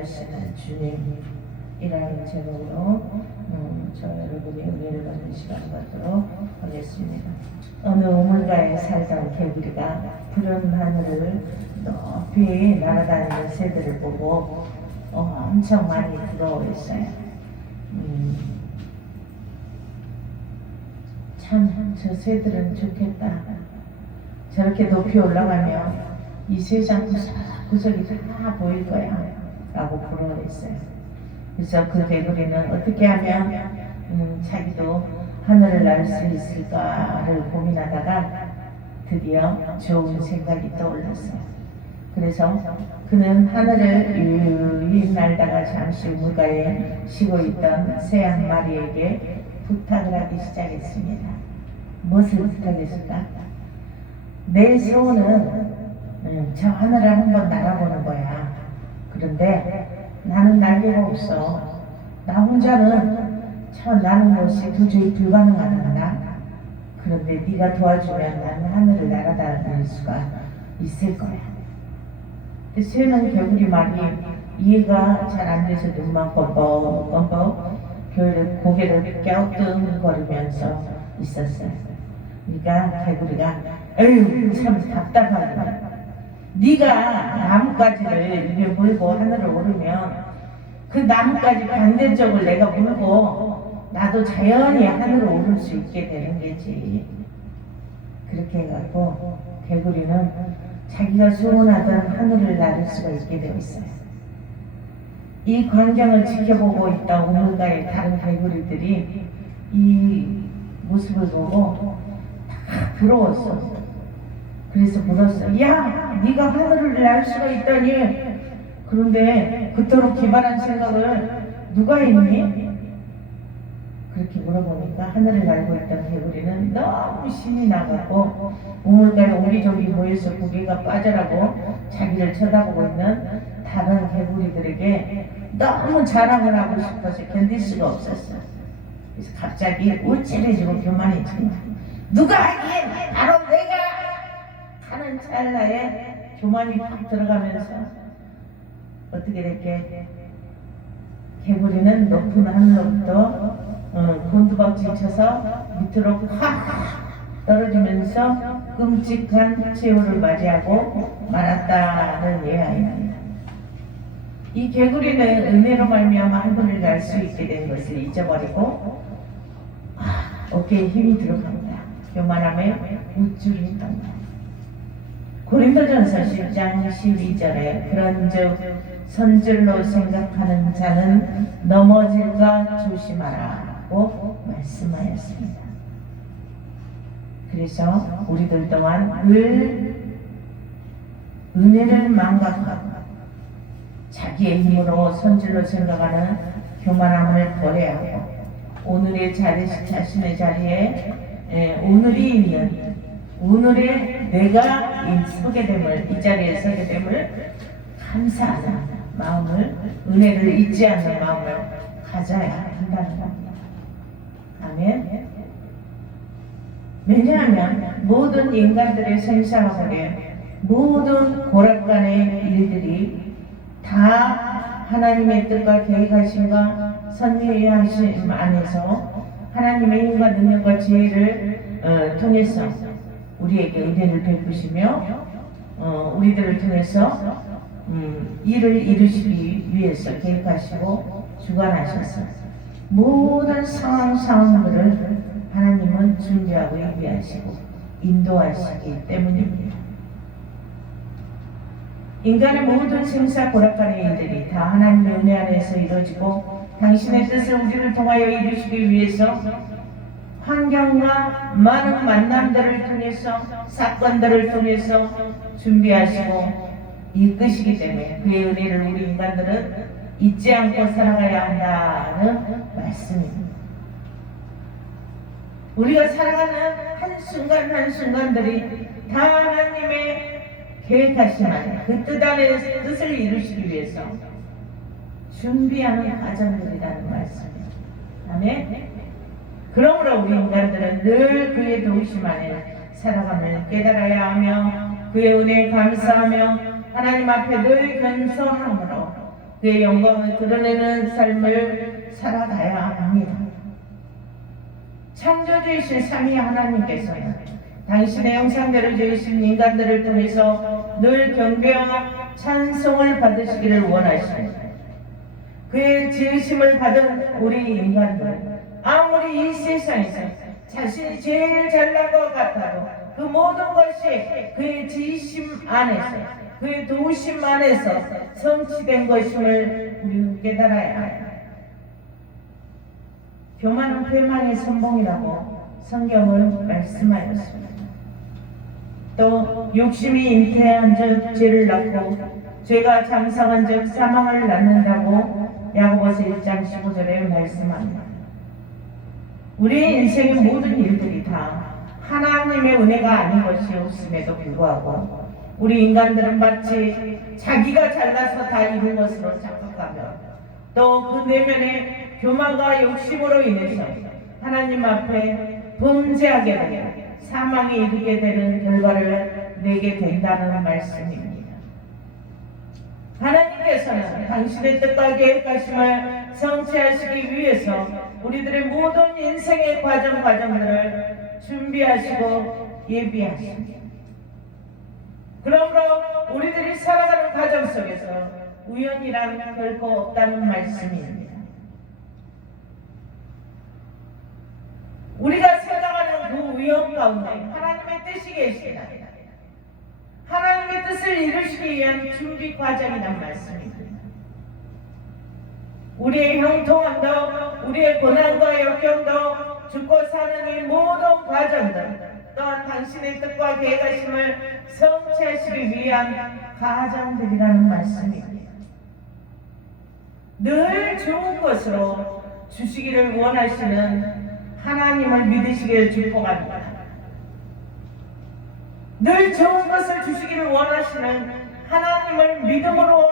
하시는 주님이라는 제목으로 저 여러분이 은혜를 받는 시간 갖도록 하겠습니다. 어느 우물가에 살던 개구리가 푸른 하늘을 높이 날아다니는 새들을 보고 엄청 많이 부러워했어요. 참 저 새들은 좋겠다. 저렇게 높이 올라가면 이 세상 구석구석이 다 보일 거야 라고 부러워했어요. 그래서 그 개구리는 어떻게 하면 자기도 하늘을 날 수 있을까를 고민하다가 드디어 좋은 생각이 떠올랐어요. 그래서 그는 하늘을 유유히 날다가 잠시 우물가에 쉬고 있던 새 한 마리에게 부탁을 하기 시작했습니다. 무엇을 부탁했을까? 내 소원은 저 하늘을 한번 날아보는 거야. 그런데 나는 날개가 없어. 나 혼자는 저 나는 것이 도저히 불가능하단다. 그런데 네가 도와주면 나는 하늘을 날아다닐 수가 있을 거야. 새는 개구리 말이 이해가 잘 안 돼서 눈만 껌뻑껌뻑 고개를 갸우뚱거리면서 있었어요. 그러니까 개구리가 에휴 참 답답하네. 네가 나뭇가지를 이렇게 물고 하늘을 오르면 그 나뭇가지 반대쪽을 내가 물고 나도 자연히 하늘을 오를 수 있게 되는 거지. 그렇게 해갖고 개구리는 자기가 소원하던 하늘을 나를 수가 있게 되어 있어요. 이 광경을 지켜보고 있던 우물가의 다른 개구리들이 이 모습을 보고 다 부러웠어. 그래서 물었어. 야, 네가 하늘을 날 수가 있다니. 그런데 그토록 기발한 생각을 누가 했니? 그렇게 물어보니까 하늘을 날고 있던 개구리는 너무 신이 나갖고 우물가에 오리조리 모여서 고개가 빠져라고 자기를 쳐다보고 있는 다른 개구리들에게 너무 자랑을 하고 싶어서 견딜 수가 없었어. 그래서 갑자기 우쭐해지고 교만해지고 누가 하긴 바로 내가 하는 찰나에 교만이 팍 들어가면서 어떻게 됐게 개구리는 높은 하늘로부터 곤두박질 쳐서 밑으로 확 떨어지면서 끔찍한 최후를 맞이하고 말았다는 예화입니다. 이 개구리는 은혜로 말미암아 하늘을 날 수 있게 된 것을 잊어버리고 어깨에 힘이 들어갑니다. 교만함에 우쭐이 떤다. 고린도전서 10장 12절에 그런즉 선줄로 생각하는 자는 넘어질까 조심하라고 말씀하였습니다. 그래서 우리들 또한 늘 은혜를 망각하고 자기의 힘으로 선줄로 생각하는 교만함을 버려야 하고 오늘의 자신의 자리에 오늘이 있는 오늘의 내가 서게 됨을 이 자리에 서게 됨을 감사하는 마음을 은혜를 잊지 않는 마음을 가져야 한다는 겁니다. 아멘. 왜냐하면 모든 인간들의 생사하에 모든 고락간의 일들이 다 하나님의 뜻과 계획하심과 선의의 하심 안에서 하나님의 힘과 능력과 지혜를 통해서 우리에게 은혜를 베푸시며 우리들을 통해서 일을 이루시기 위해서 계획하시고 주관하셔서 모든 상황들을 하나님은 준비하고 예비하시고 인도하시기 때문입니다. 인간의 모든 생사 고락간의 일들이 다 하나님의 은혜 안에서 이루어지고 당신의 뜻을 우리를 통하여 이루시기 위해서 환경과 많은 만남들을 통해서 사건들을 통해서 준비하시고 이끄시기 때문에 그의 은혜를 우리 인간들은 잊지 않고 살아가야 한다는 말씀입니다. 우리가 살아가는 한순간 한순간들이 다 하나님의 계획하시는 그 뜻 안에 뜻을 이루시기 위해서 준비하는 과정들이라는 말씀입니다. 아멘. 그러므로 우리 인간들은 늘 그의 도우심 안에 살아감을 깨달아야 하며 그의 은혜에 감사하며 하나님 앞에 늘 겸손함으로 그의 영광을 드러내는 삶을 살아가야 합니다. 창조주이신 삼위 하나님께서는 당신의 형상대로 지으신 인간들을 통해서 늘 경배와 찬송을 받으시기를 원하십니다. 그의 지으심을 받은 우리 인간들, 아무리 이 세상에서 자신이 제일 잘난 것 같아도 그 모든 것이 그의 지으심 안에서, 그의 도우심 안에서 성취된 것임을 우리는 깨달아야 합니다. 교만은 패망의 선봉이라고 성경은 말씀하였습니다. 또 욕심이 잉태한 즉 죄를 낳고 죄가 장성한 즉 사망을 낳는다고 야고보서 1장 15절에 말씀합니다. 우리의 인생의 모든 일들이 다 하나님의 은혜가 아닌 것이 없음에도 불구하고 우리 인간들은 마치 자기가 잘나서 다 이룬 것으로 착각하며 또 그 내면의 교만과 욕심으로 인해서 하나님 앞에 범죄하게 되며 사망에 이르게 되는 결과를 내게 된다는 말씀입니다. 하나님께서는 당신의 뜻과 계획하심을 성취하시기 위해서 우리들의 모든 인생의 과정들을 준비하시고 예비하십니다. 그러므로 우리들이 살아가는 과정 속에서 우연이란 결코 없다는 말씀입니다. 우리가 살아가는 그 우연 가운데 하나님의 뜻이 계시다. 하나님의 뜻을 이루시기 위한 준비 과정이란 말씀입니다. 우리의 형통함도 우리의 고난과 역경도 죽고 사는 이 모든 과정들 또한 당신의 뜻과 계획하심을 성취하시기 위한 과정들이라는 말씀입니다. 늘 좋은 것으로 주시기를 원하시는 하나님을 믿으시기를 축복합니다. 늘 좋은 것을 주시기를 원하시는 하나님을 믿음으로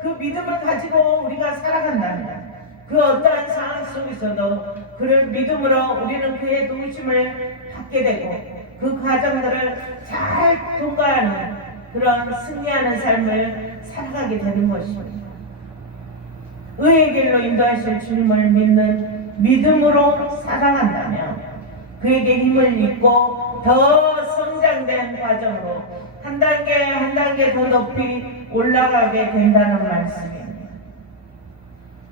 그 믿음을 가지고 우리가 살아간다면 그 어떠한 상황 속에서도 그를 믿음으로 우리는 그의 도우심을 받게 되고 그 과정들을 잘 통과하는 그런 승리하는 삶을 살아가게 되는 것입니다. 의의 길로 인도하실 주님을 믿는 믿음으로 살아간다면 그에게 힘을 입고 더 성장된 과정으로 한 단계 한 단계 더 높이 올라가게 된다는 말씀입니다.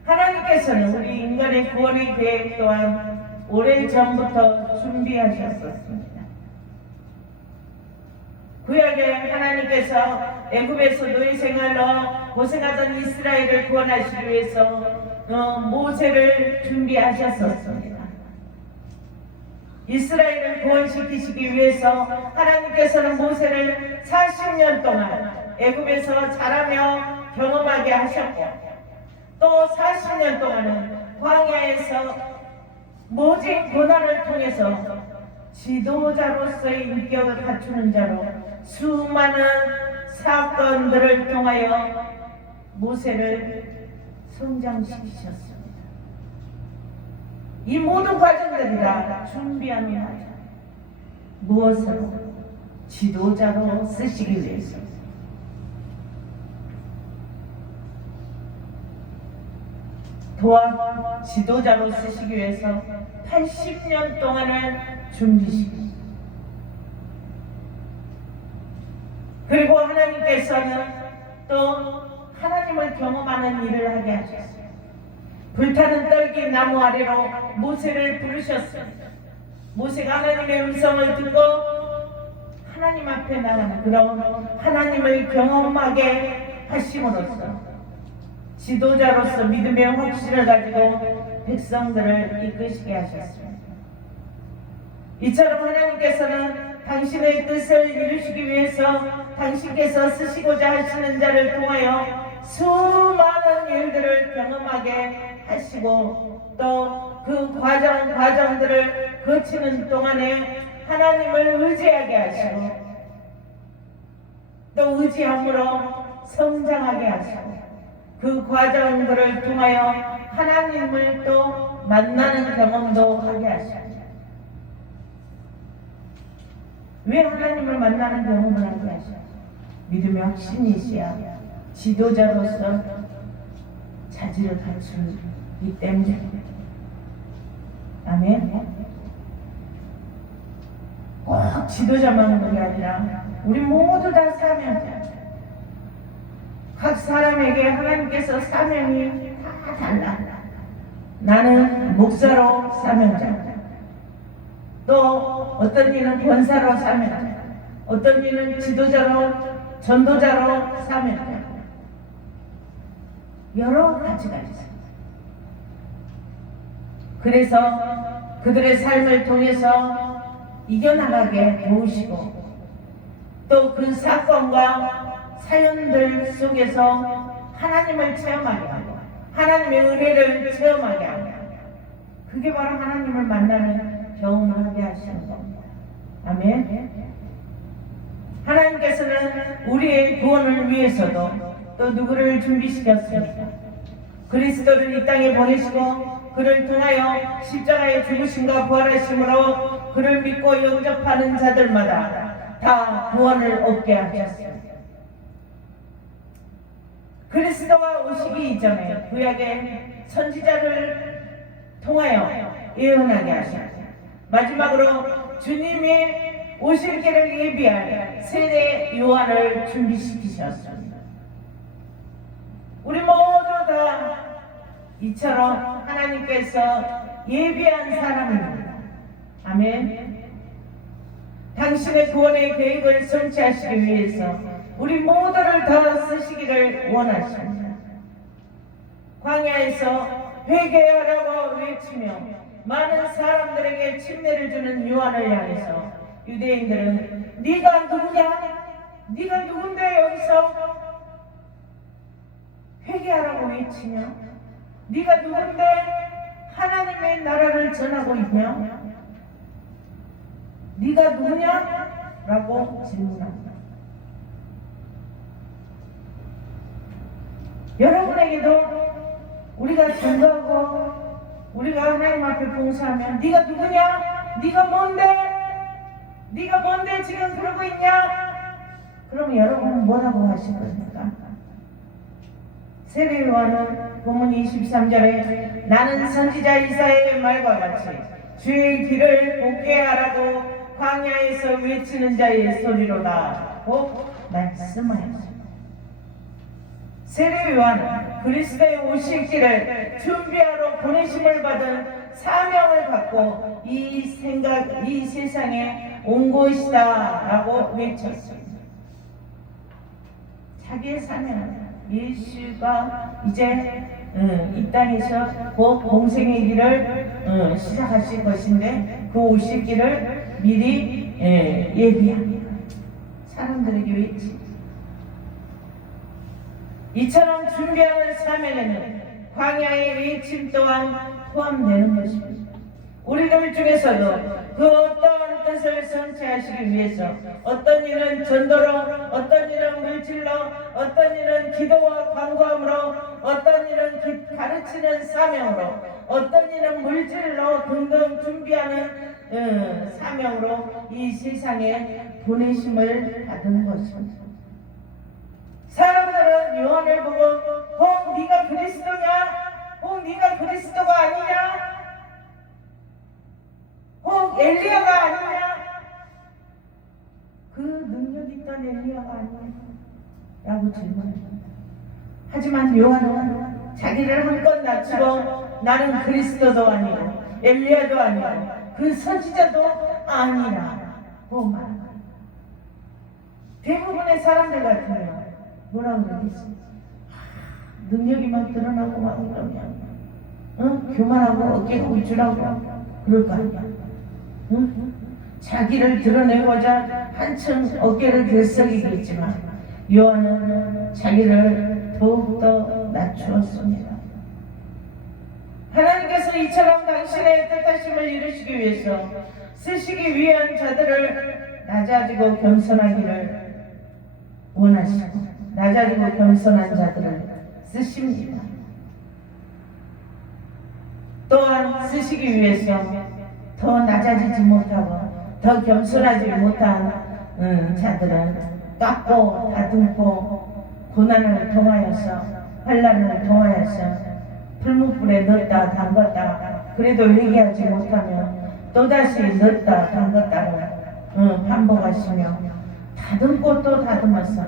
하나님께서는 우리 인간의 구원의 계획 또한 오래전부터 준비하셨었습니다. 구약에 하나님께서 애굽에서 노예 생활로 고생하던 이스라엘을 구원하시기 위해서 모세를 준비하셨었습니다. 이스라엘을 구원시키시기 위해서 하나님께서는 모세를 40년 동안 애굽에서 자라며 경험하게 하셨고 또 40년 동안은 광야에서 모진 고난을 통해서 지도자로서의 인격을 갖추는 자로 수많은 사건들을 통하여 모세를 성장시키셨습니다. 이 모든 과정들이 다 준비하는 과정. 무엇으로? 지도자로 쓰시기 위해서. 또한 지도자로 쓰시기 위해서 80년 동안을 준비시킵니다. 그리고 하나님께서는 또 하나님을 경험하는 일을 하게 하셨어요. 불타는 떨기 나무 아래로 모세를 부르셨습니다. 모세가 하나님의 음성을 듣고 하나님 앞에 나가는 그런 하나님을 경험하게 하심으로써 지도자로서 믿음의 확신을 가지고 백성들을 이끄시게 하셨습니다. 이처럼 하나님께서는 당신의 뜻을 이루시기 위해서 당신께서 쓰시고자 하시는 자를 통하여 수많은 일들을 경험하게 하시고 또 그 과정들을 거치는 동안에 하나님을 의지하게 하시고 또 의지함으로 성장하게 하시고 그 과정들을 통하여 하나님을 또 만나는 경험도 하게 하십니다. 왜 하나님을 만나는 경험을 하게 하십니까? 믿음의 확신이시야 지도자로서 자질을 갖추기 때문입니다. 아멘. 꼭 지도자만 하는 게 아니라 우리 모두 다 사명자. 각 사람에게 하나님께서 사명이 다 달라. 나는 목사로 사명자, 또 어떤 이는 권사로 사명자, 어떤 이는 지도자로 전도자로 사명자, 여러 가지가 있습니다. 그래서 그들의 삶을 통해서 이겨나가게 도우시고 또 그 사건과 사연들 속에서 하나님을 체험하게 하고 하나님의 은혜를 체험하게 하고 그게 바로 하나님을 만나는 경험을 하게 하시는 겁니다. 아멘. 하나님께서는 우리의 구원을 위해서도 또 누구를 준비시켰습니까? 그리스도를 이 땅에 보내시고 그를 통하여 십자가의 죽으심과 부활하심으로 그를 믿고 영접하는 자들마다 다 구원을 얻게 하셨습니다. 그리스도가 오시기 이전에 구약의 선지자를 통하여 예언하게 하셨고 마지막으로 주님이 오실 길을 예비할 세례 요한을 준비시키셨습니다. 우리 모두 다 이처럼 하나님께서 예비한 사람입니다. 아멘. 당신의 구원의 계획을 성취하시기 위해서 우리 모두를 더 쓰시기를 원하십니다. 광야에서 회개하라고 외치며 많은 사람들에게 침례를 주는 요한을 향해서 유대인들은 네가 누구냐? 네가 누군데 여기서 회개하라고 외치며 네가 누군데 하나님의 나라를 전하고 있냐? 네가 누구냐? 라고 질문합니다. 여러분에게도 우리가 전도하고 우리가 하나님 앞에 봉사하면 네가 누구냐? 네가 뭔데? 네가 뭔데 지금 그러고 있냐? 그럼 여러분은 뭐라고 하실 겁니까? 세례 요한은 본문 23절에 나는 선지자 이사야의 말과 같이 주의 길을 곱게 하라고 광야에서 외치는 자의 소리로다 고 말씀하였습니다. 세례 요한은 그리스도의 오실 길을 준비하러 보내심을 받은 사명을 갖고 이 세상에 온 것이다 라고 외쳤습니다. 자기의 사명은 예수가 이제 이 땅에서 곧 공생의 길을 시작하실 것인데 그 오실 길을 미리 예비합니다. 사람들에게 외치. 이처럼 준비하는 사명에는 광야의 외침 또한 포함되는 것입니다. 우리들 중에서도 그 어떤 뜻을 성취하시기 위해서 어떤 이는 전도로, 어떤 이는 물질로, 어떤 이는 기도와 간구함으로, 어떤 이는 가르치는 사명으로, 어떤 이는 물질로 등등 준비하는 사명으로 이 세상에 보내심을 받은 것입니다. 사람들은 요한을 보고 네가 그리스도냐? 네가 그리스도가 아니냐? 엘리야가 아니냐? 그 능력 있던 엘리야가 아니냐? 라고 질문합니다. 하지만 요한은 자기를 한껏 낮추고 나는 그리스도도 아니고 엘리야도 아니고 그 선지자도 아니라고 말합니다. 대부분의 사람들 같으면 뭐라고 그러겠습니까? 능력이 막 드러나고 막 그러면 교만하고 어깨가 우쭐하고 그럴 거 아니야. 자기를 드러내고자 한층 어깨를 들썩이겠지만 요한은 자기를 더욱더 낮추었습니다. 하나님께서 이처럼 당신의 뜻하심을 이루시기 위해서 쓰시기 위한 자들을 낮아지고 겸손하기를 원하시고 낮아지고 겸손한 자들을 쓰십니다. 또한 쓰시기 위해서 더 낮아지지 못하고 더 겸손하지 못한 자들은 깎고 다듬고 고난을 통하여서 환난을 통하여서 풀무불에 넣었다 담갔다 그래도 회개하지 못하면 또다시 넣었다 담갔다를 반복하시며 다듬고 또 다듬어서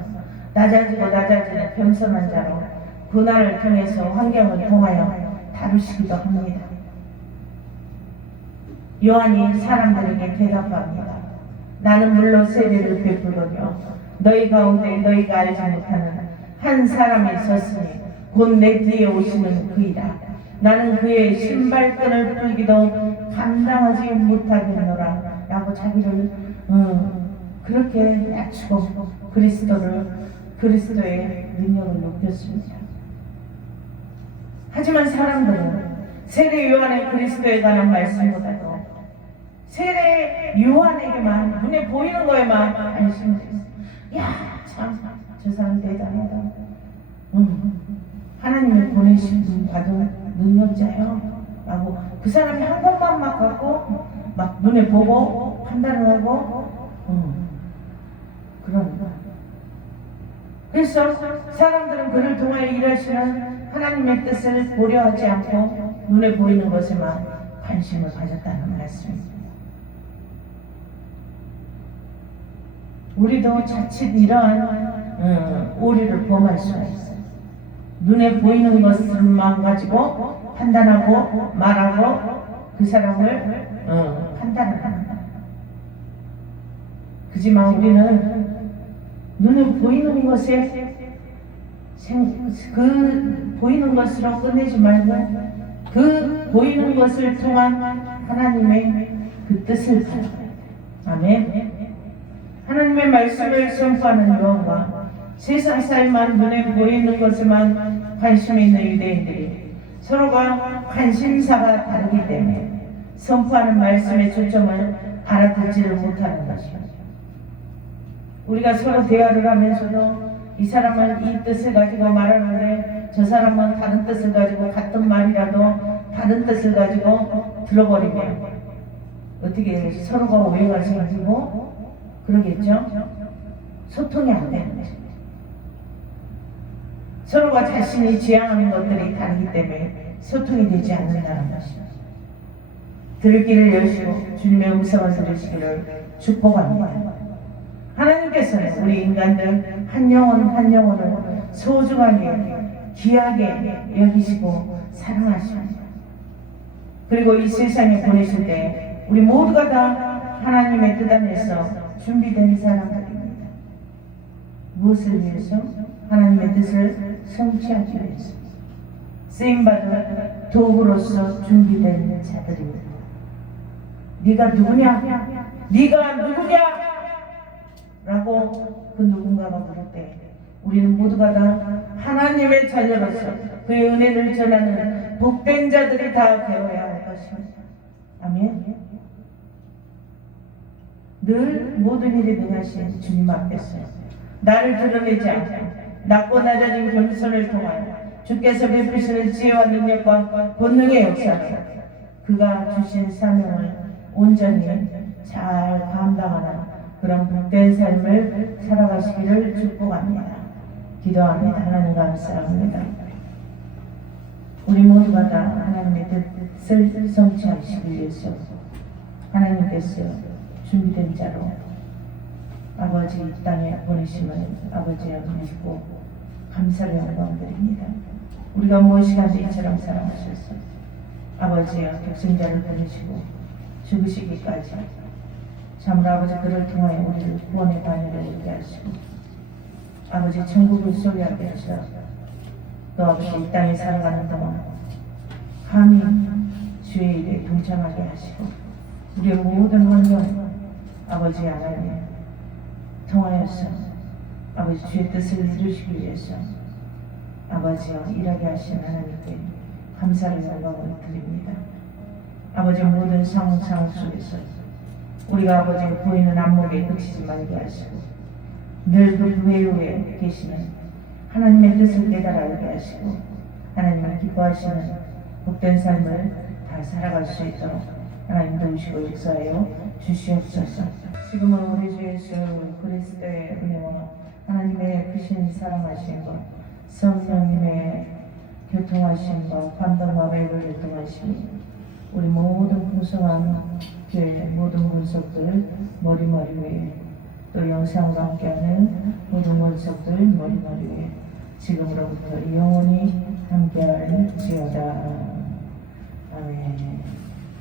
낮아지고 낮아지는 겸손한 자로 고난을 통해서 환경을 통하여 다루시기도 합니다. 요한이 사람들에게 대답합니다. 나는 물론 세례를 베풀거니와 너희 가운데 너희가 알지 못하는 한 사람이 있었으니 곧 내 뒤에 오시는 그이다. 나는 그의 신발끈을 풀기도 감당하지 못하겠노라 라고 자기를 그렇게 낮추고 그리스도의 능력을 높였습니다. 하지만 사람들은 세례 요한의 그리스도에 관한 말씀보다도 세례 요한에게만 눈에 보이는 거에만 관심을 했어요. 야, 참, 저 사람 대단하다. 하나님을 보내신 분 받은 능력자요. 라고 그 사람이 한 것만 막 갖고 막 눈에 보고 판단을 하고 그런 거. 그래서 사람들은 그를 통하여 일하시는 하나님의 뜻을 고려하지 않고 눈에 보이는 것에만 관심을 가졌다는 말씀입니다. 우리도 자칫 이러한 오류를 범할 수가 있어요. 눈에 보이는 것을만 가지고 판단하고 말하고 그 사람을 판단을 하는 거예요. 그지만 우리는 눈에 보이는 것에 그 보이는 것으로 끝내지 말고 그 보이는 것을 통한 하나님의 그 뜻을 바라봐야 돼요. 아멘. 하나님의 말씀을 선포하는 요한과 세상 사이만 눈에 보이는 것에만 관심이 있는 유대인들이 서로가 관심사가 다르기 때문에 선포하는 말씀의 초점을 알아듣지를 못하는 것입니다. 우리가 서로 대화를 하면서도 이 사람은 이 뜻을 가지고 말하는데 저 사람은 다른 뜻을 가지고 같은 말이라도 다른 뜻을 가지고 들어버리면 어떻게 서로가 오해가 생기고 그러겠죠? 소통이 안 되는 거죠. 서로가 자신이 지향하는 것들이 다르기 때문에 소통이 되지 않는다는 것입니다. 들을 길을 여시고 주님의 음성을 들으시기를 축복합니다. 하나님께서는 우리 인간들 한 영혼 한 영혼을 소중하게 귀하게 여기시고 사랑하십니다. 그리고 이 세상에 보내실 때 우리 모두가 다 하나님의 뜻 안에서 준비된 사람들입니다. 무엇을 위해서? 하나님의 뜻을 성취하기 위해서 쓰임받은 도구로서 준비된 자들입니다. 네가 누구냐? 네가 누구냐? 라고 그 누군가가 물을 때 우리는 모두가 다 하나님의 자녀로서 그의 은혜를 전하는 복된 자들이 다 되어야 할 것입니다. 아멘. 늘 모든 일에 능하신 주님 앞에서 나를 드러내지 않고 낮고 낮아진 겸손을 통하여 주께서 베푸시는 지혜와 능력과 권능의 역사로 그가 주신 사명을 온전히 잘 감당하는 그런 복된 삶을 살아가시기를 축복합니다. 기도합니다. 하나님 감사합니다. 우리 모두가 다 하나님의 뜻을 성취하시기 위해서 하나님께서 준비된 자로 아버지 이 땅에 보내심을 아버지여 믿고 감사를 영광드립니다. 우리가 무엇이간지 이처럼 사랑하셔서 아버지여 독생자를 보내시고 죽으시기까지 참으로 아버지 그를 통하여 우리를 구원의 반열에 이르게 하시고 아버지 천국을 소유하게 하셔 또 아버지 이 땅에 살아가는 동안 감히 주의 일에 동참하게 하시고 우리의 모든 환경 아버지 하나님 통하여서 아버지 주의 뜻을 이루시기 위해서 아버지와 일하게 하신 하나님께 감사를 영광을 드립니다. 아버지 모든 상황 속에서 우리가 아버지 보이는 안목에 그치지 말게 하시고 늘 그 외유에 계시는 하나님의 뜻을 깨달아 알게 하시고 하나님을 기뻐하시는 복된 삶을 다 살아갈 수 있도록 하나님 도우시고 역사하여 주시옵소서. 지금은 우리 주 예수 그리스도의 은혜와 하나님의 크신 사랑하신 것 성령님의 교통하심과 감동과 매를 교통하심 우리 모든 풍성한 교회 모든 권속들 머리머리 위에 또 영상과 함께하는 모든 권속들 머리머리 위에 지금으로부터 영원히 함께할지어다. 아멘.